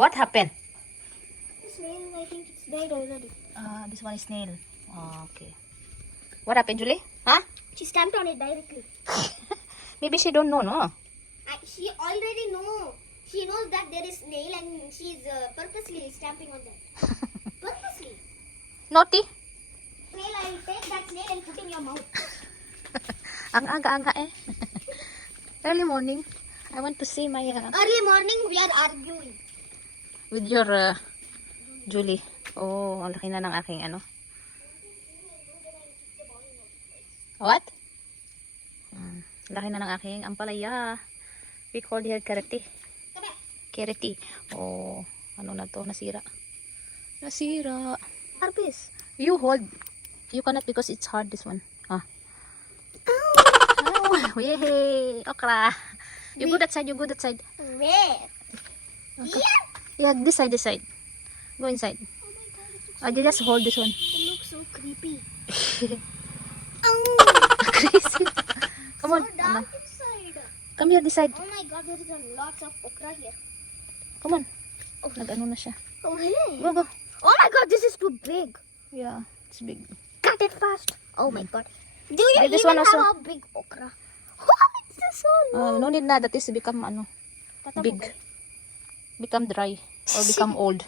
What happened? Snail, I think it's died already. This one is snail. Okay. What happened, Julie? Huh? She stamped on it directly. Maybe she don't know, no? She already know. She knows that there is snail and she's purposely stamping on that. Purposely. Naughty. Snail, I will take that snail and put in your mouth. Ang aga-aga eh. Early morning. I want to see my Early morning, we are arguing. with your Julie. Oh, ang laki na ng aking ano. What? Laki na ng aking ampalaya. We call here karate. Karate. Oh, ano na to? Nasira. Nasira. Harvest. You hold. You cannot because it's hard this one. Ah. Oh, yay. Okra. You go that side. You go that side. Where? Okay. Yeah, this side, this side. Go inside. I just hold this one. It looks so creepy. Crazy. Come on. So dark inside. Come here, this side. Oh my god, there is a lot of okra here. Come on. Oh, nag-ano na siya. Oh really? Go, go. Oh my god, this is too big. Yeah, it's big. Cut it fast. Oh my god. Do you This even one also. have a big okra? What? It's so long. No need na. That is become ano, big. Become dry. Or become old.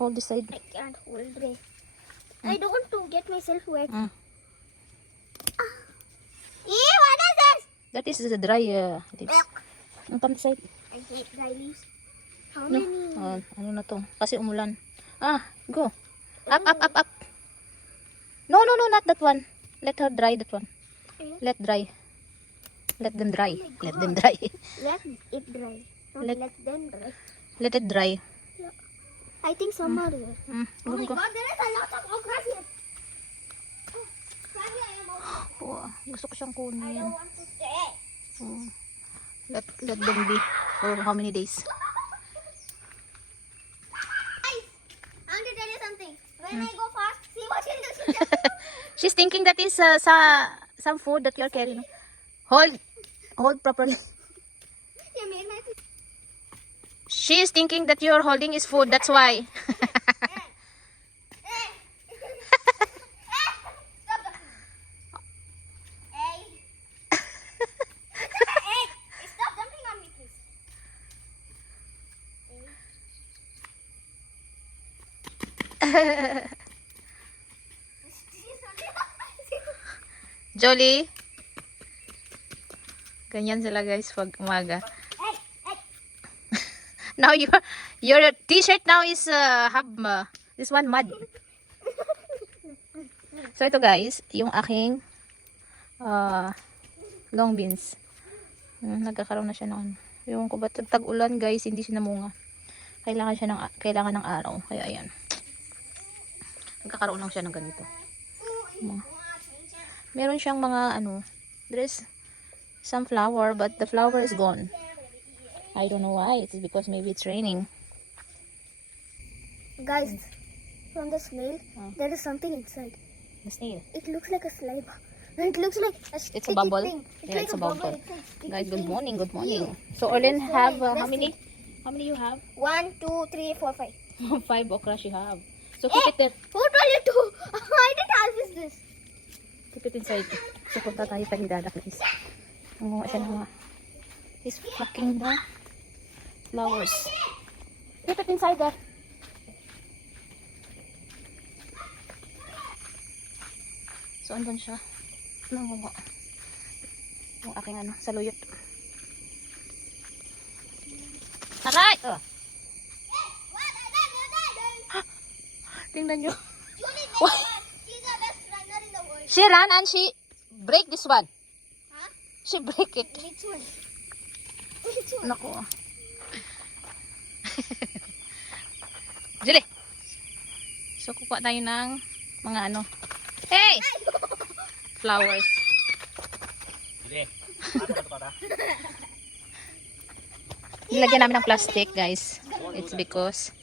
Hold this side. I can't hold it. I don't want to get myself wet. Mm. What is this? That is the dry leaves. Come this side. I hate dry leaves. How No. many? Ano na to? Kasi umulan. Go. Up, up, up, up. No, not that one. Let her dry that one. Let dry. Let them dry. Let them dry. Let it dry. Not Let- let them dry. Let it dry. I think some are here. Go, go. God, there is a lot of okra here. Sorry, I am out. Oh, gusto ko siyang I don't kunin. want to stay. Let them be for how many days? Guys, I want to tell you something. When I go fast, see what you do. She's thinking that is some food that you're carrying. Hold properly. You made my She is thinking that you're holding is food. That's why. Stop jumping on me, please. Jolie. Ganyan sila guys pag umaga. Now your t-shirt now is have this one mud. So ito guys, yung aking long beans. Nagkakaroon na siya ng ano. Yung ko ba tag-ulan guys, hindi siya namunga. Kailangan ng araw. Kaya ayan. Nagkakaroon lang siya ng ganito. Meron siyang mga ano, there's some flower but the flower is gone. I don't know why. It's because maybe it's raining. Guys, from the snail, there is something inside. The snail. It looks like a slime. It looks like a It's a sticky bubble. thing. Yeah, like it's a bubble. It's like sticky Guys, good thing. morning. Good morning. Ew. So Orlin It's have very how many? aggressive. How many you have? 1, 2, 3, 4, 5. 5 okra she have. So keep it there. Who told you to? I didn't harvest this. Keep it inside. So punta tayo sa hidada guys. Nangunga siya ng mga. He's plucking the flowers. Keep it inside there. So andun siya. Nangunga. Yung aking ano, saluyot. Aray! Tingnan nyo. She's the best runner in the world. She ran and she break this one. Huh? She break it. Which one? Which one? Naku. Julie. So kukuha tayo ng mga ano. Hey! Flowers. Nilagyan namin ng plastic, guys. It's because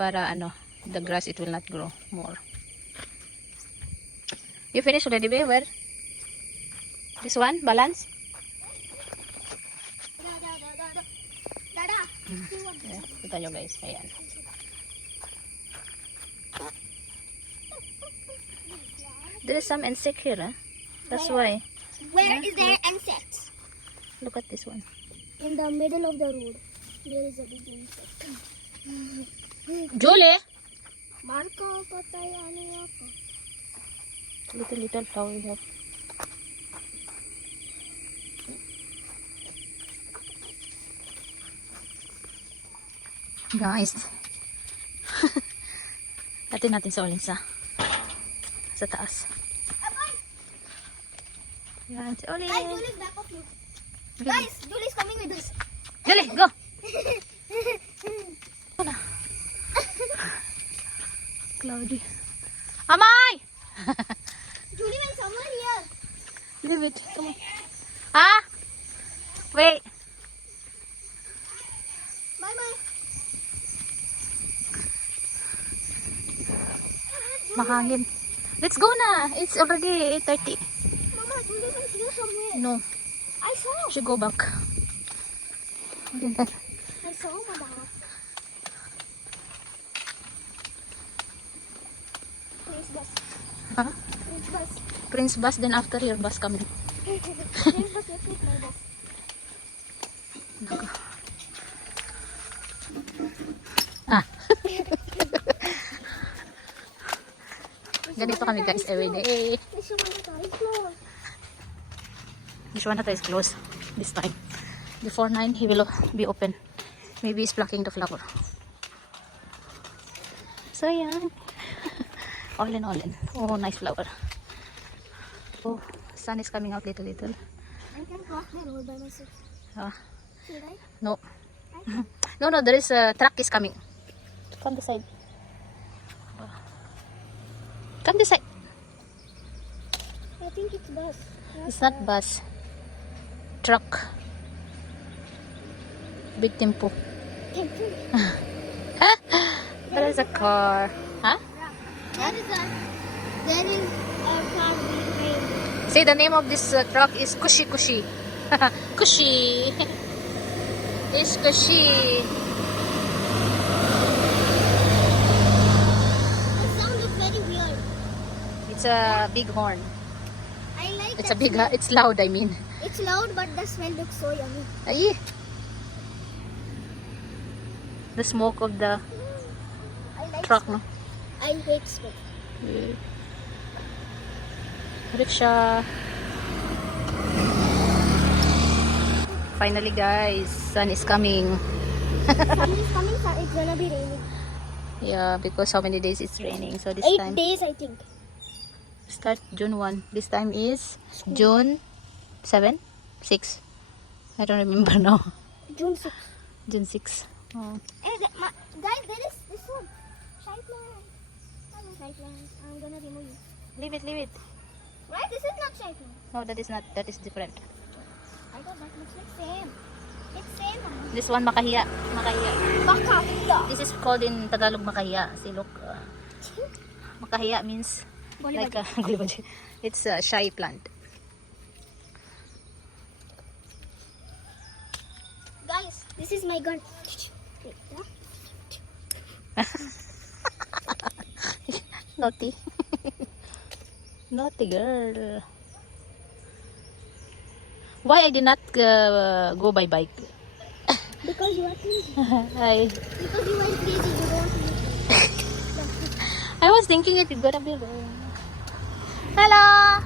para ano, the grass it will not grow more. You finish already, babe? Where? This one? Balance? Dada. See what? Yeah, put Kita nyo guys. Ayan. There is some insect here, huh? That's why. Where Yeah, is there insects? Look at this one. In the middle of the road, there is a big insect. Julie! Marka patay ani ako. Little flower here. Guys. Atin natin sa ulin sa taas. Yan, si Olin. Guys, Julie's back of you. Guys, Julie's coming with us. Julie, go! Wala. Cloudy. Amay! Julie went somewhere here. Little bit. Come on. Ah? Wait. Bye bye. Mahangin. Let's go na. It's already 8:30. Mama, Julie went here somewhere. No. I saw. Should go back. I saw Mama. Prince bus. Huh? Prince bus. Prince bus, then after your bus coming. Prince bus, yes, my bus. Ah. Ganito kami guys everyday. This one is closed. This one is closed this time. Before 9 he will be open. Maybe he's plucking the flower. So yan. All in. Oh, nice flower. Oh, sun is coming out little. I can cross the road by myself. Ah, Should I? no. No, there is a truck is coming. Come this side. Come this side. I think it's bus. It's not bus. Truck. Big tempo. There is a car. Huh? There is a car being made. Say the name of this truck is Cushy. Cushy. It's Cushy. The sound is very weird. It's a big horn. I like It's that a big. smell. It's loud. I mean. It's loud, but the smell looks so yummy. Ay. The smoke of the I like truck, smoke. no? I hate smoke. Rickshaw. Finally, guys, sun is coming. Sun is coming, so it's gonna be raining. Yeah, because how many days it's raining? So this 8 time days, I think. start June 1. This time is June 7, 6. I don't remember now. June 6th. June 6. Oh. Guys, there is this one. Shy plant. Hello, shy plant. I'm gonna remove you. Leave it. Right? This is not shy plant. No, that is not. That is different. I thought that looks like same. It's same. This one makahiya. Baka. This is called in Tagalog makahiya. See, look. Makahiya means like gulibadi. It's a shy plant. Guys, this is my gun. Naughty. Naughty girl. Why I did not go by bike? Because you are crazy. Because you are crazy. You don't I was thinking it is gonna be rain. Hello!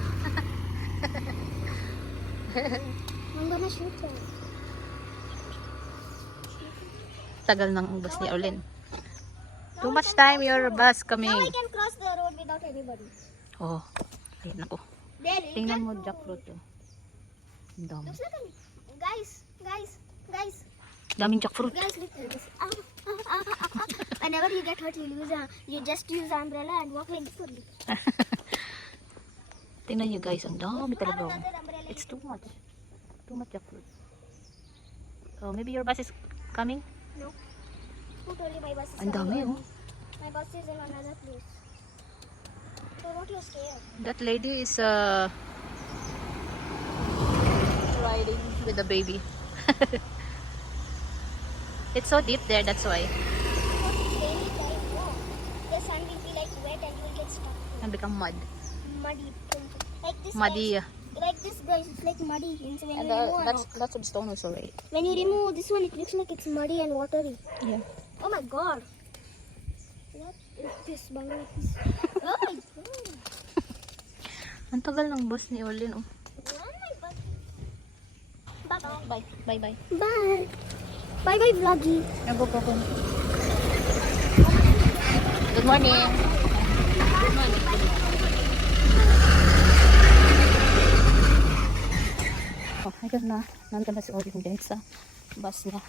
I'm gonna shoot her. Tagal ng bus ni Olin. Too much time your bus coming. Now I can cross the road without anybody. Oh, ayun ako. There, Tingnan mo jackfruit to. Ang dami. looks like guys, Daming jackfruit. look at this. Whenever you get hurt, you just use the umbrella and walk like this. Tingnan nyo guys, ang dami talaga. Another umbrella. It's too much. Too much jackfruit. Oh, maybe your bus is coming? No. Who told you my bus is Ang dami coming? oh. My bus is in another place. So what you scared? That lady is riding with the baby. It's so deep there, that's why. It's raining time, no. The sun will be like wet and you will get stuck. And become mud. Muddy. Like this. Muddy. Guys, like this, guys. It's like muddy. And so when And you remove lots of stone also, right? when you remove this one, it looks like it's muddy and watery. Yeah. Oh my god. What is this Bangladesh? Oh my god. Ang tagal ng bus ni Orlin, oh. Oh my god. Bye-bye. Bye. Bye, bye. Bye. Bye-bye, vloggy. Go. Good morning. Oh, ayun na. Nandun na si Orlin guys sa bus niya.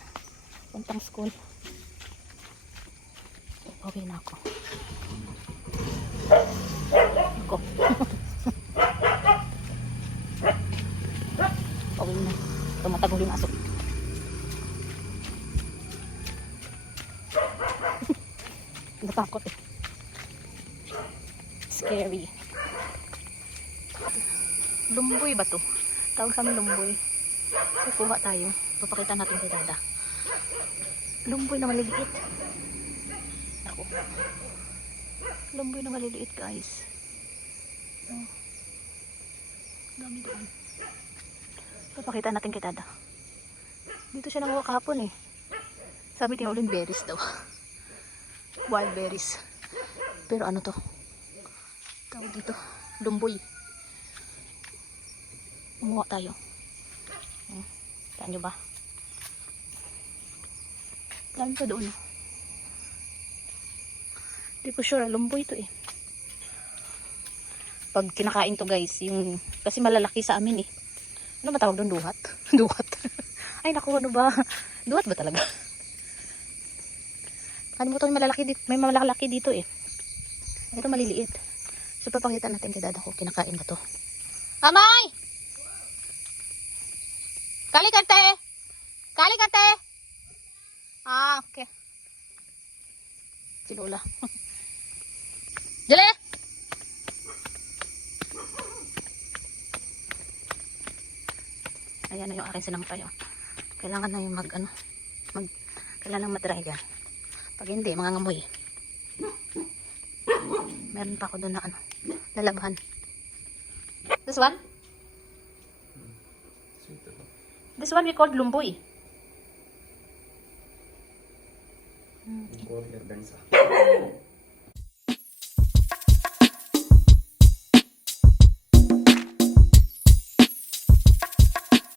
Puntang school. Okay na ako. Ako. Okay na. Tumatagol yung aso. Natakot eh. Scary. Lumboy ba to? Tawag sa amin lumboy. So, kuha tayo. Papakita natin kay Dada. Lumboy na maliliit. Ako. Lumboy na maliliit, guys. Oh. Dami doon. Papakita natin kay Dada. Dito siya nanguha kahapon eh. Sabi niya ulit berries daw. Wild berries. Pero ano to? Tawag dito. Lumboy. Kumuha tayo. Saan nyo ba? Dami pa doon. Hindi ko sure. Lumboy to eh. Pag kinakain to guys, yung kasi malalaki sa amin eh. Ano ba tawag doon? Duhat? Duhat. Ay naku, ano ba? Duhat ba talaga? Ano mo ito malalaki dito? May malalaki dito eh. Ito maliliit. So papakita natin kay Dada ko kinakain ba to. Amay! Kali karte! Kali karte! Ah, okay. Si Lola. Dili! Ayan na yung aking sinampay. Oh. Kailangan na yung kailangan matry yan. Pag hindi, mangangamoy. Meron pa ako doon na lalabhan. This one? This one we called lumboy. Or your bensa.